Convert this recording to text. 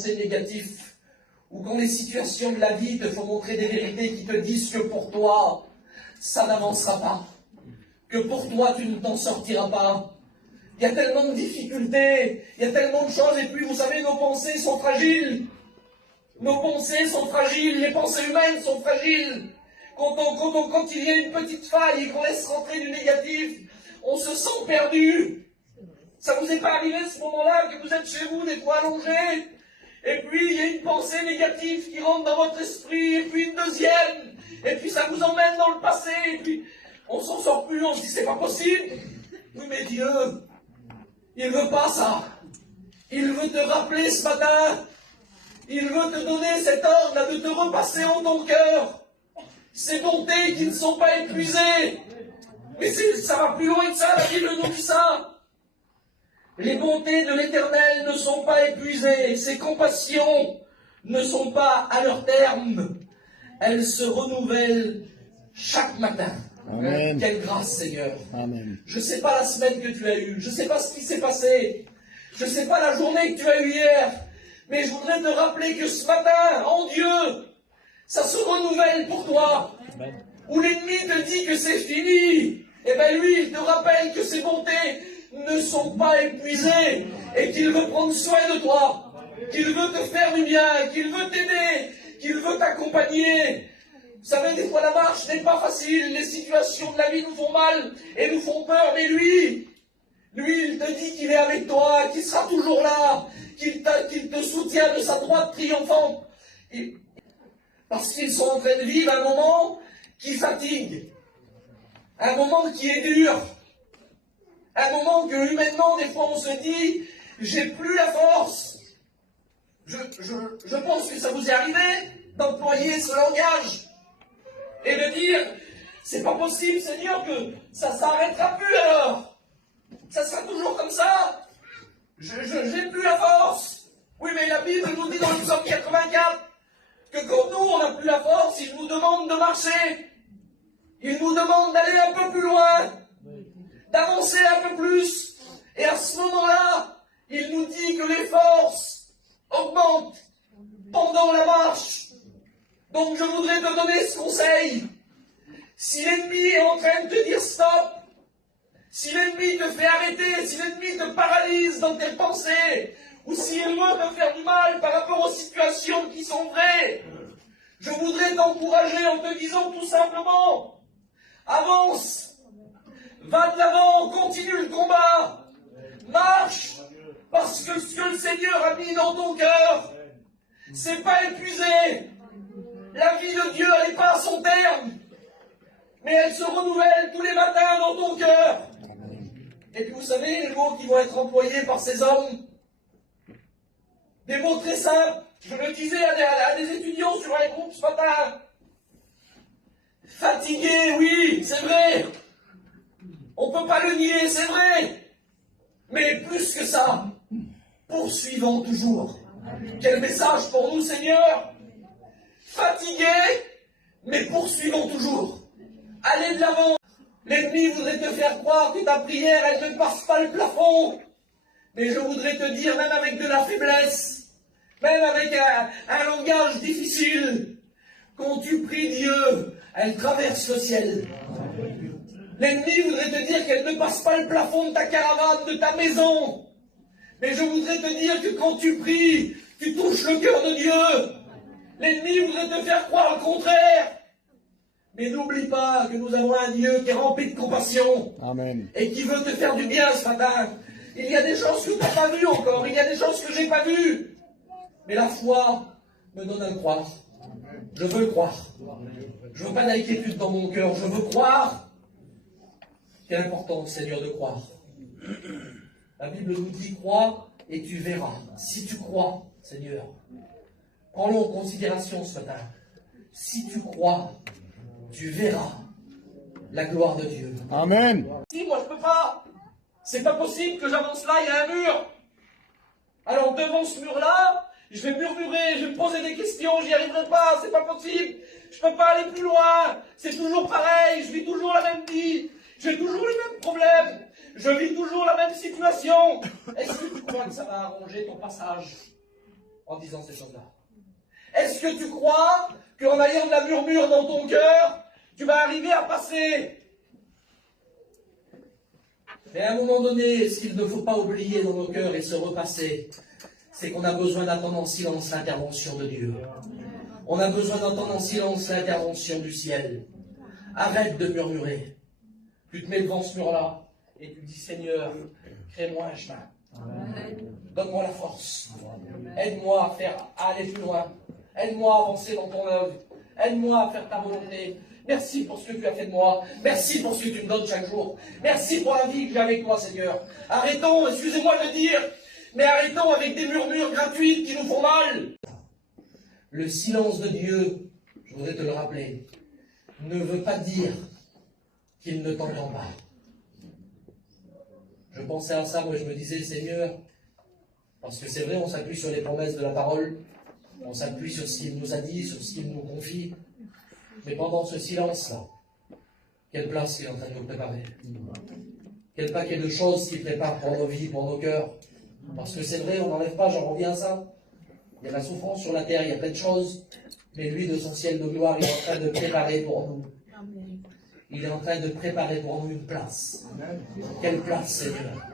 pensées négatives, ou quand les situations de la vie te font montrer des vérités qui te disent que pour toi, ça n'avancera pas, que pour toi, tu ne t'en sortiras pas. Il y a tellement de difficultés, il y a tellement de choses, et puis vous savez, nos pensées sont fragiles. Nos pensées sont fragiles, les pensées humaines sont fragiles. Quand il y a une petite faille et qu'on laisse rentrer du négatif, on se sent perdu. Ça vous est pas arrivé ce moment-là, que vous êtes chez vous, des fois allongé, et puis il y a une pensée négative qui rentre dans votre esprit, et puis une deuxième, et puis ça vous emmène dans le passé, et puis on s'en sort plus, on se dit c'est pas possible. Oui mais Dieu, il veut pas ça. Il veut te rappeler ce matin, il veut te donner cet ordre-là de te repasser en ton cœur ces bontés qui ne sont pas épuisées. Mais ça va plus loin que ça, la Bible nous dit ça. Les bontés de l'Éternel ne sont pas épuisées, ses compassions ne sont pas à leur terme. Elles se renouvellent chaque matin. Amen. Quelle grâce, Seigneur. Amen. Je ne sais pas la semaine que tu as eue, je ne sais pas ce qui s'est passé, je ne sais pas la journée que tu as eue hier, mais je voudrais te rappeler que ce matin, en Dieu, ça se renouvelle pour toi. Amen. Où l'ennemi te dit que c'est fini, et bien lui, il te rappelle que ses bontés ne sont pas épuisées et qu'il veut prendre soin de toi, qu'il veut te faire du bien, qu'il veut t'aider, qu'il veut t'accompagner. Vous savez, des fois la marche n'est pas facile, les situations de la vie nous font mal et nous font peur, mais lui, il te dit qu'il est avec toi, qu'il sera toujours là, qu'il te soutient de sa droite triomphante. Parce qu'ils sont en train de vivre un moment qui fatigue, un moment qui est dur, un moment que humainement, des fois, on se dit, j'ai plus la force. Je pense que ça vous est arrivé d'employer ce langage et de dire, c'est pas possible, Seigneur, que ça s'arrêtera plus alors. Ça sera toujours comme ça. J'ai plus la force. Oui, mais la Bible nous dit dans le psaume 84 que quand nous, on n'a plus la force, il nous demande de marcher. Il nous demande d'aller un peu plus loin, d'avancer un peu plus. Et à ce moment-là, il nous dit que les forces augmentent pendant la marche. Donc je voudrais te donner ce conseil. Si l'ennemi est en train de te dire stop, si l'ennemi te fait arrêter, si l'ennemi te paralyse dans tes pensées, ou s'il veut te faire du mal par rapport aux situations qui sont vraies, je voudrais t'encourager en te disant tout simplement, avance, va de l'avant, continue le combat, marche, parce que ce que le Seigneur a mis dans ton cœur, c'est pas épuisé. La vie de Dieu, elle n'est pas à son terme, mais elle se renouvelle tous les matins dans ton cœur. Et puis vous savez, les mots qui vont être employés par ces hommes, des mots très simples. Je le disais à des étudiants sur un groupe ce matin. Fatigué, oui, c'est vrai. On ne peut pas le nier, c'est vrai. Mais plus que ça, poursuivons toujours. Quel message pour nous, Seigneur. Fatigué, mais poursuivons toujours. Allez de l'avant. L'ennemi voudrait te faire croire que ta prière, elle ne passe pas le plafond. Mais je voudrais te dire, même avec de la faiblesse, même avec un langage difficile, quand tu pries Dieu, elle traverse le ciel. L'ennemi voudrait te dire qu'elle ne passe pas le plafond de ta caravane, de ta maison. Mais je voudrais te dire que quand tu pries, tu touches le cœur de Dieu. L'ennemi voudrait te faire croire le contraire. Mais n'oublie pas que nous avons un Dieu qui est rempli de compassion. Amen. Et qui veut te faire du bien ce matin. Il y a des choses que tu n'as pas vues encore. Il y a des choses que je n'ai pas vues. Mais la foi me donne à le croire. Je veux le croire. Je ne veux pas d'inquiétude dans mon cœur. Je veux croire. Quelle importance, Seigneur, de croire. La Bible nous dit, crois et tu verras. Si tu crois, Seigneur, prends-le en considération ce matin. Si tu crois, tu verras la gloire de Dieu. Amen. Si, moi je peux pas. C'est pas possible que j'avance là, il y a un mur. Alors devant ce mur-là, je vais murmurer, je vais me poser des questions, j'y arriverai pas, c'est pas possible. Je peux pas aller plus loin. C'est toujours pareil, je vis toujours la même vie. J'ai toujours les mêmes problèmes. Je vis toujours la même situation. Est-ce que tu crois que ça va arranger ton passage en disant ces choses-là? Est-ce que tu crois qu'en ayant de la murmure dans ton cœur, tu vas arriver à passer? Mais à un moment donné, ce qu'il ne faut pas oublier dans nos cœurs et se repasser, c'est qu'on a besoin d'attendre en silence l'intervention de Dieu. On a besoin d'entendre en silence l'intervention du ciel. Arrête de murmurer. Tu te mets devant ce mur-là et tu dis, Seigneur, crée-moi un chemin. Donne-moi la force. Aide-moi à aller plus loin. Aide-moi à avancer dans ton œuvre. Aide-moi à faire ta volonté. Merci pour ce que tu as fait de moi. Merci pour ce que tu me donnes chaque jour. Merci pour la vie que j'ai avec toi, Seigneur. Arrêtons, excusez-moi de le dire, mais arrêtons avec des murmures gratuites qui nous font mal. Le silence de Dieu, je voudrais te le rappeler, ne veut pas dire qu'il ne t'entend pas. Je pensais à ça, moi je me disais, Seigneur, parce que c'est vrai, on s'appuie sur les promesses de la parole, on s'appuie sur ce qu'il nous a dit, sur ce qu'il nous confie, mais pendant ce silence-là, quelle place il est en train de nous préparer? Quel paquet de choses qu'il prépare pour nos vies, pour nos cœurs? Parce que c'est vrai, on n'enlève pas, j'en reviens à ça. Il y a la souffrance sur la terre, il y a plein de choses, mais lui, de son ciel de gloire, il est en train de préparer pour nous. Il est en train de préparer pour nous une place. Quelle place, Seigneur?